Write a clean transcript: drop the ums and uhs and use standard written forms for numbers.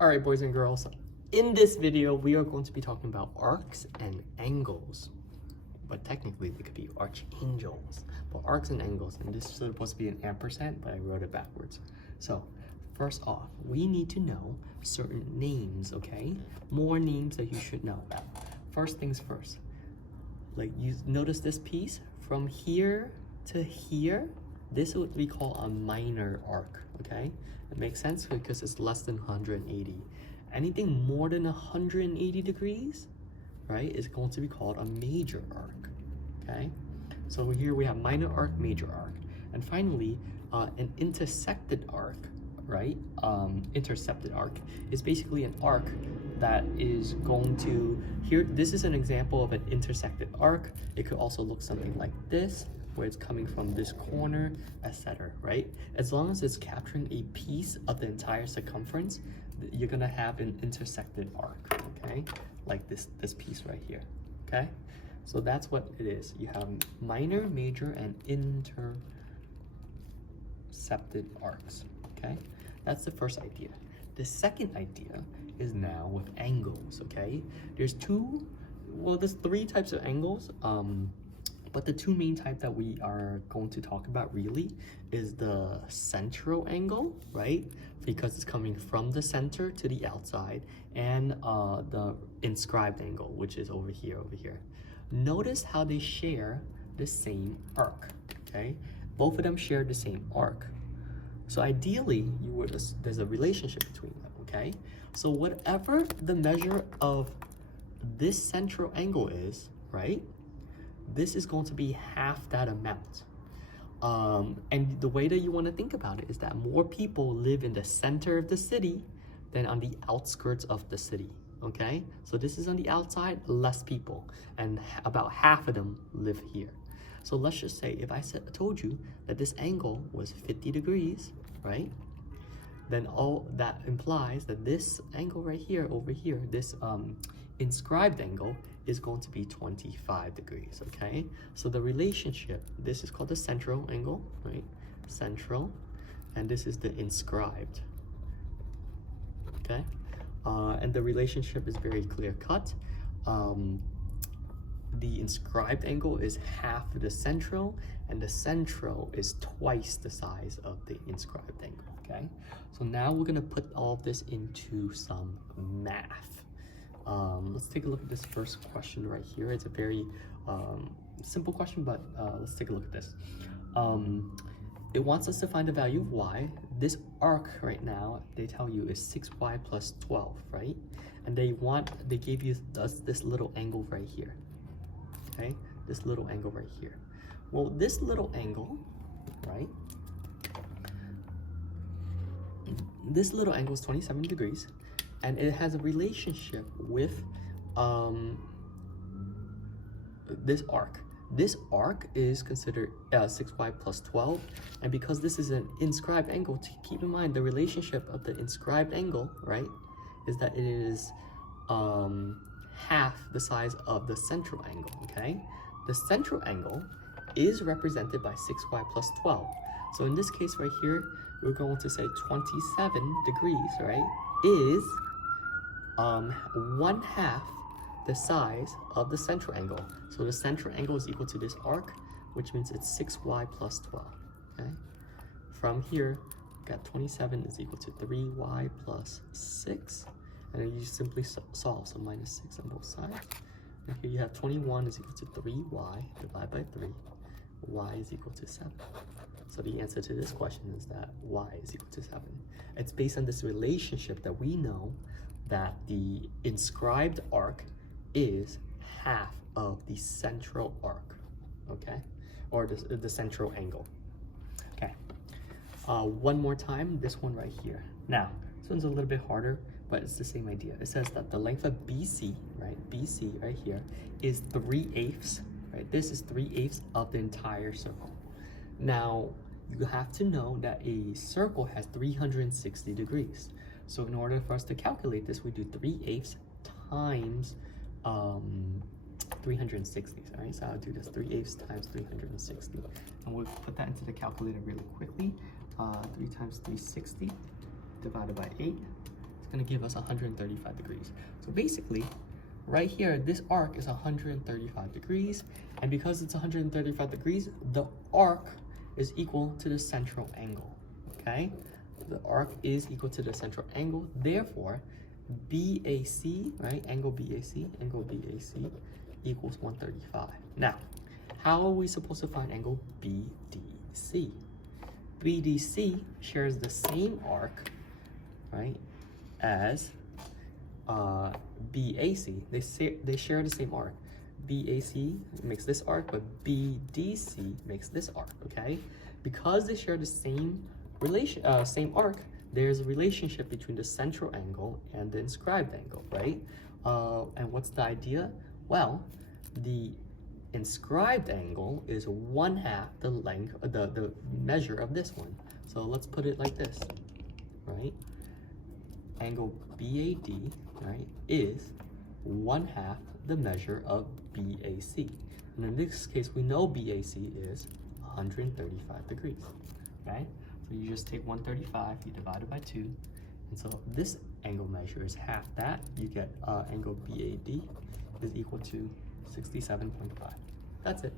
Alright, boys and girls, in this video we are going to be talking about arcs and angles. But technically they could be archangels. But arcs and angles, and this is supposed to be an ampersand, but I wrote it backwards. So, first off, we need to know certain names, okay? More names that you should know about. First things first. Like, you notice this piece? From here to here, this is what we call a minor arc, okay? It makes sense because it's less than 180. Anything more than 180 degrees, right, is going to be called a major arc, okay? So here we have minor arc, major arc. And finally, an intersected arc, right? Intercepted arc is basically an arc that is going to, here, this is an example of an intersected arc. It could also look something like this, where it's coming from this corner, etc., right? As long as it's capturing a piece of the entire circumference, you're gonna have an intersected arc, okay? Like this piece right here, okay? So that's what it is. You have minor, major, and intercepted arcs, okay? That's the first idea. The second idea is now with angles, okay? There's three types of angles, but the two main types that we are going to talk about really is the central angle, right? Because it's coming from the center to the outside, and the inscribed angle, which is over here. Notice how they share the same arc, okay? Both of them share the same arc. So ideally, there's a relationship between them, okay? So whatever the measure of this central angle is, right? This is going to be half that amount. And the way that you want to think about it is that more people live in the center of the city than on the outskirts of the city, okay? So this is on the outside, less people, and about half of them live here. So let's just say if I told you that this angle was 50 degrees, right? Then all that implies that this angle right here, over here, this inscribed angle is going to be 25 degrees, okay? So the relationship, this is called the central angle, right? Central, and this is the inscribed, okay? And the relationship is very clear cut. The inscribed angle is half the central, and the central is twice the size of the inscribed angle, okay? So now we're gonna put all of this into some math. Let's take a look at this first question right here. It's a very simple question, but let's take a look at this. It wants us to find the value of y. This arc right now, they tell you, is 6y plus 12, right? And they gave you this little angle right here, okay? This little angle right here. Well, this little angle, right? This little angle is 27 degrees. And it has a relationship with this arc. This arc is considered 6y plus 12. And because this is an inscribed angle, keep in mind the relationship of the inscribed angle, right, is that it is half the size of the central angle, okay? The central angle is represented by 6y plus 12. So in this case right here, we're going to say 27 degrees, right, is 1/2 the size of the central angle. So the central angle is equal to this arc, which means it's 6y plus 12, okay? From here, we got 27 is equal to 3y plus 6, and then you simply solve, so minus 6 on both sides. And here you have 21 is equal to 3y divided by 3, y is equal to 7. So the answer to this question is that y is equal to 7. It's based on this relationship that we know that the inscribed arc is half of the central arc, okay? Or the central angle, okay? One more time, this one right here. Now, this one's a little bit harder, but it's the same idea. It says that the length of BC, right? BC right here is 3/8, right? This is 3/8 of the entire circle. Now, you have to know that a circle has 360 degrees. So in order for us to calculate this, we do 3/8 times 360, all right? So I'll do this 3/8 times 360. And we'll put that into the calculator really quickly. 3 times 360 divided by 8 it's going to give us 135 degrees. So basically, right here, this arc is 135 degrees, and because it's 135 degrees, the arc is equal to the central angle, okay? The arc is equal to the central angle, therefore, BAC, right, angle BAC equals 135. Now, how are we supposed to find angle BDC? BDC shares the same arc, right, as BAC. They share the same arc. BAC makes this arc, but BDC makes this arc, okay? Because they share the same same arc, there's a relationship between the central angle and the inscribed angle, right? And what's the idea? Well, the inscribed angle is 1/2 the length, the measure of this one. So let's put it like this, right? Angle BAD, right, is 1/2 the measure of BAC. And in this case, we know BAC is 135 degrees, right? So you just take 135, you divide it by 2, and so this angle measure is half that. You get angle BAD is equal to 67.5. That's it.